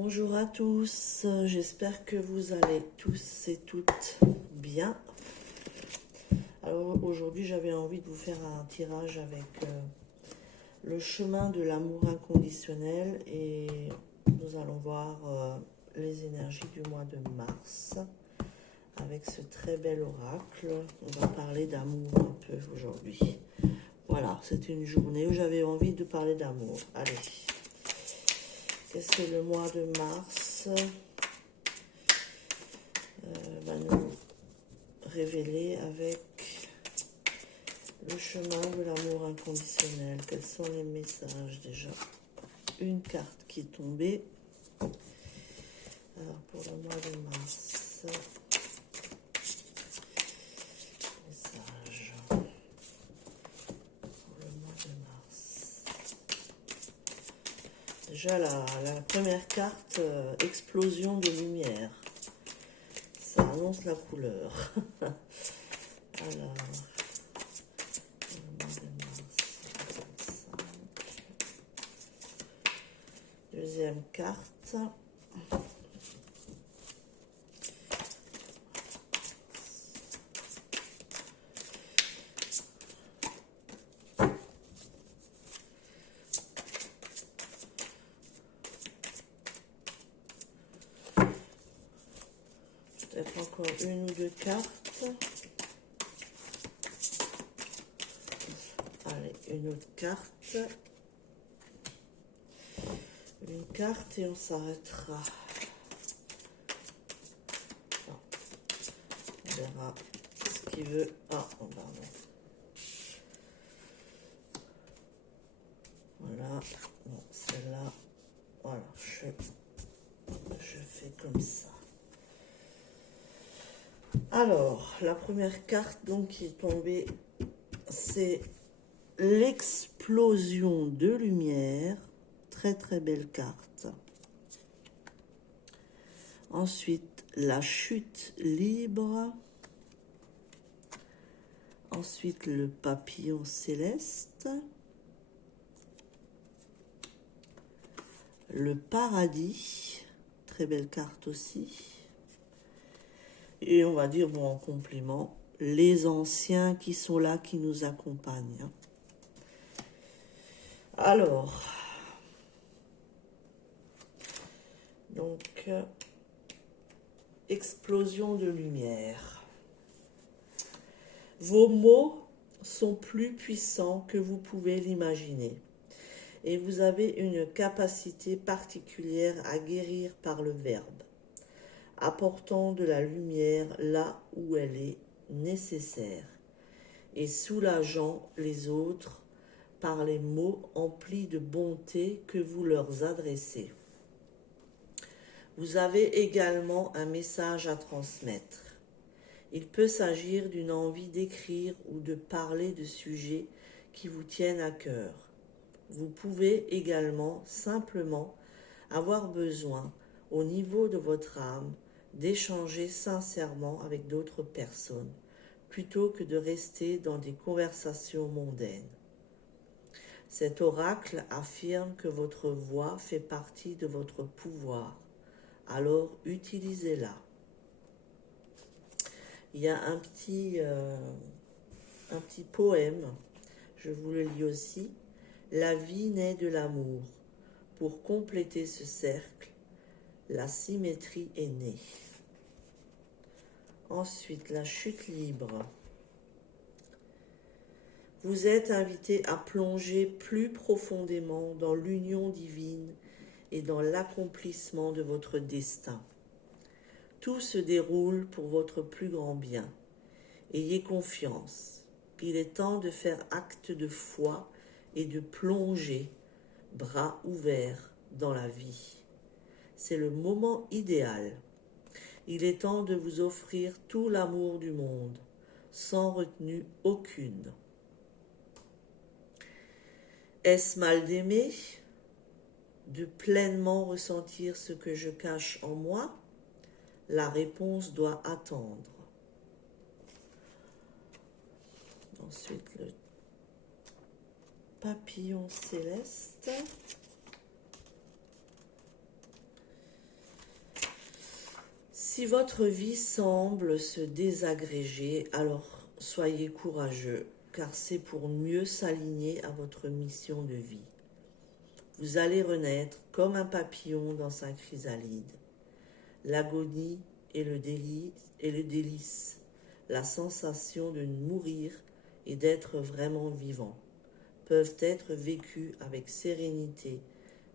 Bonjour à tous, j'espère que vous allez tous et toutes bien. Alors aujourd'hui j'avais envie de vous faire un tirage avec le chemin de l'amour inconditionnel et nous allons voir les énergies du mois de mars avec ce très bel oracle. On va parler d'amour un peu aujourd'hui. Voilà, c'est une journée où j'avais envie de parler d'amour. Allez. Qu'est-ce que le mois de mars va nous révéler avec le chemin de l'amour inconditionnel? Quels sont les messages déjà? Une carte qui est tombée. Alors pour le mois de mars, message pour le mois de mars. Déjà la première carte, explosion de lumière. Ça annonce la couleur. Alors, le mois de mars, 25. Deuxième carte. Peut-être encore une ou deux cartes. Allez, une autre carte. Une carte et on s'arrêtera. On verra ce qu'il veut. Ah, oh, pardon. Voilà. Non, celle-là. Voilà, je fais comme ça. Alors, la première carte donc qui est tombée, c'est l'explosion de lumière. Très très belle carte. Ensuite, la chute libre. Ensuite, le papillon céleste. Le paradis. Très belle carte aussi. Et on va dire, bon, en complément, les anciens qui sont là, qui nous accompagnent. Alors, donc, explosion de lumière. Vos mots sont plus puissants que vous pouvez l'imaginer. Et vous avez une capacité particulière à guérir par le verbe, apportant de la lumière là où elle est nécessaire et soulageant les autres par les mots emplis de bonté que vous leur adressez. Vous avez également un message à transmettre. Il peut s'agir d'une envie d'écrire ou de parler de sujets qui vous tiennent à cœur. Vous pouvez également simplement avoir besoin, au niveau de votre âme, d'échanger sincèrement avec d'autres personnes, plutôt que de rester dans des conversations mondaines. Cet oracle affirme que votre voix fait partie de votre pouvoir, alors utilisez-la. Il y a un petit poème, je vous le lis aussi. La vie naît de l'amour. Pour compléter ce cercle, la symétrie est née. Ensuite, la chute libre. Vous êtes invité à plonger plus profondément dans l'union divine et dans l'accomplissement de votre destin. Tout se déroule pour votre plus grand bien. Ayez confiance. Il est temps de faire acte de foi et de plonger, bras ouverts, dans la vie. C'est le moment idéal. Il est temps de vous offrir tout l'amour du monde, sans retenue aucune. Est-ce mal d'aimer? De pleinement ressentir ce que je cache en moi? La réponse doit attendre. Ensuite, le papillon céleste. Si votre vie semble se désagréger, alors soyez courageux, car c'est pour mieux s'aligner à votre mission de vie. Vous allez renaître comme un papillon dans sa chrysalide. L'agonie et le délice, la sensation de mourir et d'être vraiment vivant, peuvent être vécus avec sérénité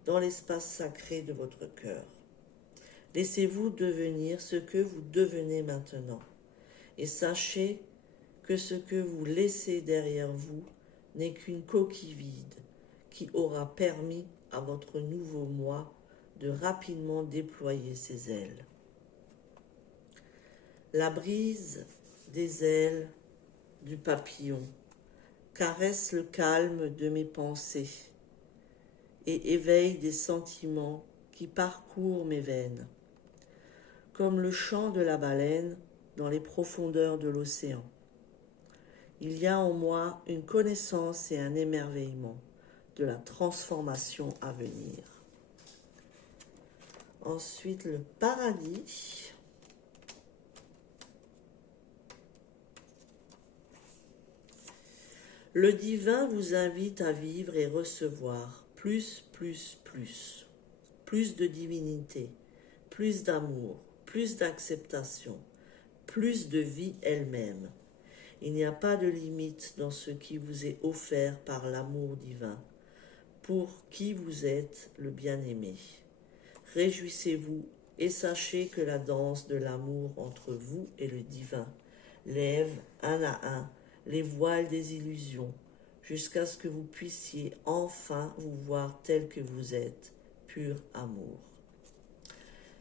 dans l'espace sacré de votre cœur. Laissez-vous devenir ce que vous devenez maintenant et sachez que ce que vous laissez derrière vous n'est qu'une coquille vide qui aura permis à votre nouveau moi de rapidement déployer ses ailes. La brise des ailes du papillon caresse le calme de mes pensées et éveille des sentiments qui parcourent mes veines, comme le chant de la baleine dans les profondeurs de l'océan. Il y a en moi une connaissance et un émerveillement de la transformation à venir. Ensuite, le paradis. Le divin vous invite à vivre et recevoir plus de divinité, plus d'amour, plus d'acceptation, plus de vie elle-même. Il n'y a pas de limite dans ce qui vous est offert par l'amour divin, pour qui vous êtes le bien-aimé. Réjouissez-vous et sachez que la danse de l'amour entre vous et le divin lève un à un les voiles des illusions, jusqu'à ce que vous puissiez enfin vous voir tel que vous êtes, pur amour.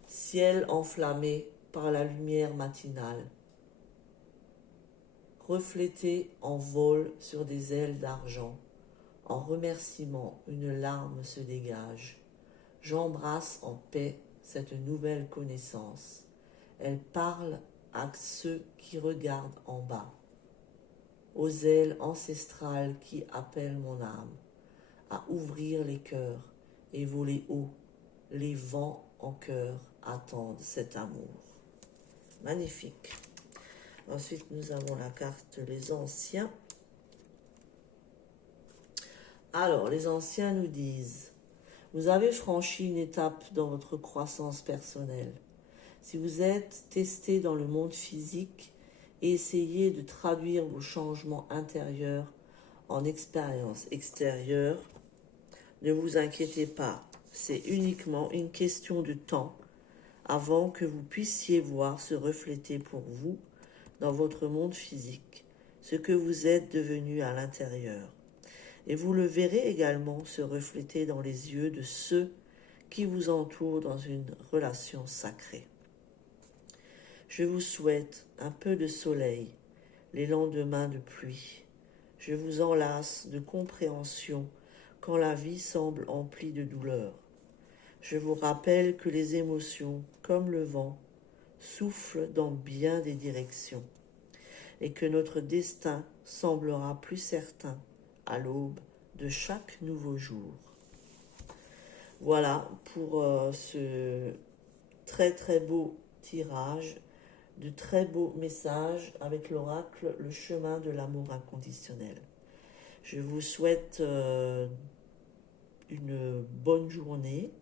Ciel enflammé par la lumière matinale, reflété en vol sur des ailes d'argent, en remerciement, une larme se dégage. J'embrasse en paix cette nouvelle connaissance. Elle parle à ceux qui regardent en bas, aux ailes ancestrales qui appellent mon âme à ouvrir les cœurs et voler haut. Les vents en cœur attendent cet amour. Magnifique. Ensuite, nous avons la carte Les Anciens. Alors, les Anciens nous disent: vous avez franchi une étape dans votre croissance personnelle. Si vous êtes testé dans le monde physique et essayez de traduire vos changements intérieurs en expériences extérieures, ne vous inquiétez pas, c'est uniquement une question de temps avant que vous puissiez voir se refléter pour vous dans votre monde physique ce que vous êtes devenu à l'intérieur. Et vous le verrez également se refléter dans les yeux de ceux qui vous entourent dans une relation sacrée. Je vous souhaite un peu de soleil, les lendemains de pluie. Je vous enlace de compréhension quand la vie semble emplie de douleur. Je vous rappelle que les émotions, comme le vent, soufflent dans bien des directions et que notre destin semblera plus certain à l'aube de chaque nouveau jour. Voilà pour ce très très beau tirage, de très beaux messages avec l'oracle, le chemin de l'amour inconditionnel. Je vous souhaite une bonne journée.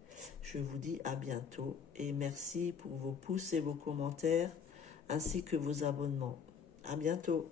Je vous dis à bientôt et merci pour vos pouces et vos commentaires ainsi que vos abonnements. À bientôt.